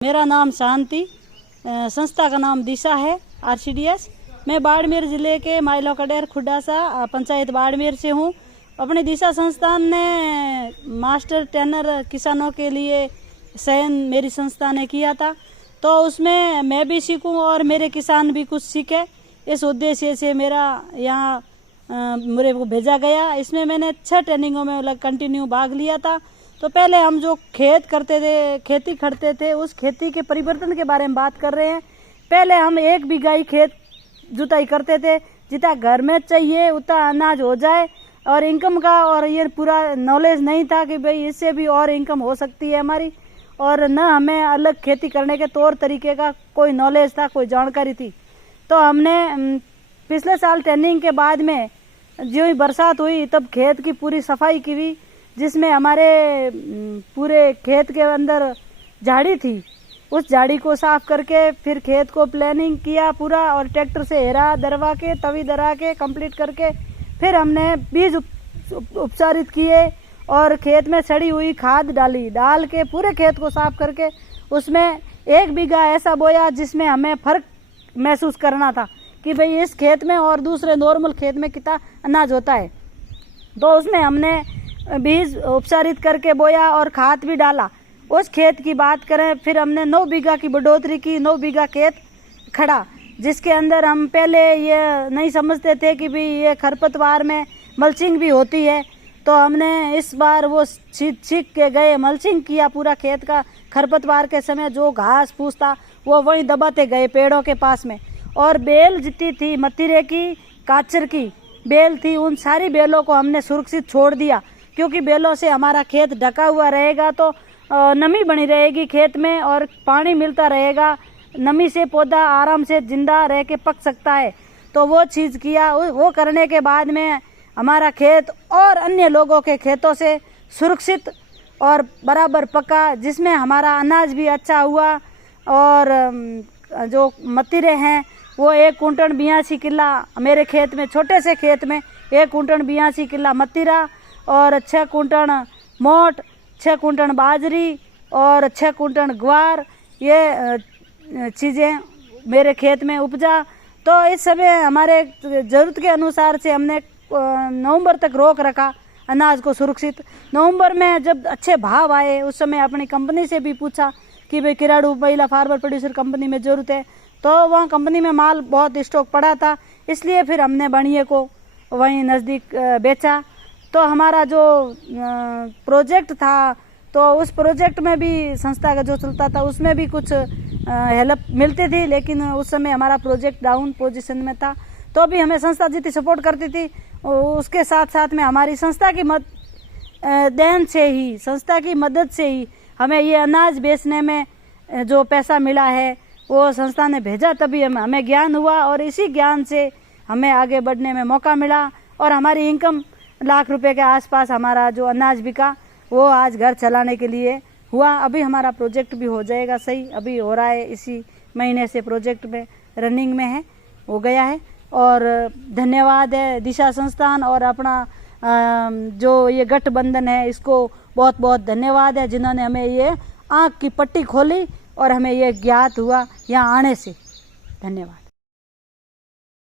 मेरा नाम शांति, संस्था का नाम दिशा है आरसीडीएस। मैं बाड़मेर ज़िले के माइलो कडेर खुडासा पंचायत बाड़मेर से हूँ। अपनी दिशा संस्थान ने मास्टर ट्रेनर किसानों के लिए चयन मेरी संस्था ने किया था, तो उसमें मैं भी सीखूं और मेरे किसान भी कुछ सीखे, इस उद्देश्य से मेरा यहाँ मेरे को भेजा गया। इसमें मैंने 6 ट्रेनिंगों में कंटिन्यू भाग लिया था। तो पहले हम जो खेत करते थे, खेती करते थे, उस खेती के परिवर्तन के बारे में बात कर रहे हैं। पहले हम 1 बीघा ही खेत जुताई करते थे, जितना घर में चाहिए उतना अनाज हो जाए, और इनकम का और ये पूरा नॉलेज नहीं था कि भाई इससे भी और इनकम हो सकती है हमारी, और न हमें अलग खेती करने के तौर तरीके का कोई नॉलेज था, कोई जानकारी थी। तो हमने पिछले साल ट्रेनिंग के बाद में जो ही बरसात हुई तब खेत की पूरी सफाई की हुई, जिसमें हमारे पूरे खेत के अंदर झाड़ी थी, उस झाड़ी को साफ करके फिर खेत को प्लानिंग किया पूरा, और ट्रैक्टर से हेरा दरवा के तवी दरा के कंप्लीट करके फिर हमने बीज उपचारित किए और खेत में सड़ी हुई खाद डाल के पूरे खेत को साफ करके उसमें 1 बीघा ऐसा बोया जिसमें हमें फर्क महसूस करना था कि भाई इस खेत में और दूसरे नॉर्मल खेत में कितना अनाज होता है। तो उसमें हमने बीज उपचारित करके बोया और खाद भी डाला। उस खेत की बात करें, फिर हमने 9 बीघा की बढ़ोतरी की, 9 बीघा खेत खड़ा, जिसके अंदर हम पहले ये नहीं समझते थे कि भाई ये खरपतवार में मल्चिंग भी होती है। तो हमने इस बार वो सीख के गए, मल्चिंग किया पूरा खेत का। खरपतवार के समय जो घास फूस था वो वहीं दबाते गए पेड़ों के पास में, और बेल जितनी थी, मतीरे की, काचर की बेल थी, उन सारी बेलों को हमने सुरक्षित छोड़ दिया, क्योंकि बेलों से हमारा खेत ढका हुआ रहेगा तो नमी बनी रहेगी खेत में और पानी मिलता रहेगा, नमी से पौधा आराम से जिंदा रह के पक सकता है। तो वो चीज़ किया। वो करने के बाद में हमारा खेत और अन्य लोगों के खेतों से सुरक्षित और बराबर पका, जिसमें हमारा अनाज भी अच्छा हुआ। और जो मतीरे हैं वो 1 कुंटल 82 किला मेरे खेत में, छोटे से खेत में 1 कुंटल 82 किला मतीरा, और 6 कुंटल मोट, 6 कुंटल बाजरी और 6 कुंटल ग्वार, ये चीज़ें मेरे खेत में उपजा। तो इस समय हमारे ज़रूरत के अनुसार से हमने नवंबर तक रोक रखा अनाज को सुरक्षित। नवंबर में जब अच्छे भाव आए, उस समय अपनी कंपनी से भी पूछा कि भाई किराड़ू महिला फार्मर प्रोड्यूसर कंपनी में ज़रूरत है, तो वहाँ कंपनी में माल बहुत स्टॉक पड़ा था, इसलिए फिर हमने बनिए को वहीं नज़दीक बेचा। तो हमारा जो प्रोजेक्ट था, तो उस प्रोजेक्ट में भी संस्था का जो चलता था उसमें भी कुछ हेल्प मिलती थी, लेकिन उस समय हमारा प्रोजेक्ट डाउन पोजीशन में था। तो भी हमें संस्था जितनी सपोर्ट करती थी, उसके साथ साथ में हमारी संस्था की देन से ही, संस्था की मदद से ही हमें ये अनाज बेचने में जो पैसा मिला है वो संस्था ने भेजा, तभी हमें ज्ञान हुआ, और इसी ज्ञान से हमें आगे बढ़ने में मौका मिला, और हमारी इनकम लाख रुपए के आसपास हमारा जो अनाज बिका वो आज घर चलाने के लिए हुआ। अभी हमारा प्रोजेक्ट भी हो जाएगा सही, अभी हो रहा है, इसी महीने से प्रोजेक्ट में रनिंग में है, हो गया है। और धन्यवाद है दिशा संस्थान और अपना जो ये गठबंधन है, इसको बहुत बहुत धन्यवाद है, जिन्होंने हमें ये आँख की पट्टी खोली और हमें ये ज्ञात हुआ यहाँ आने से। धन्यवाद।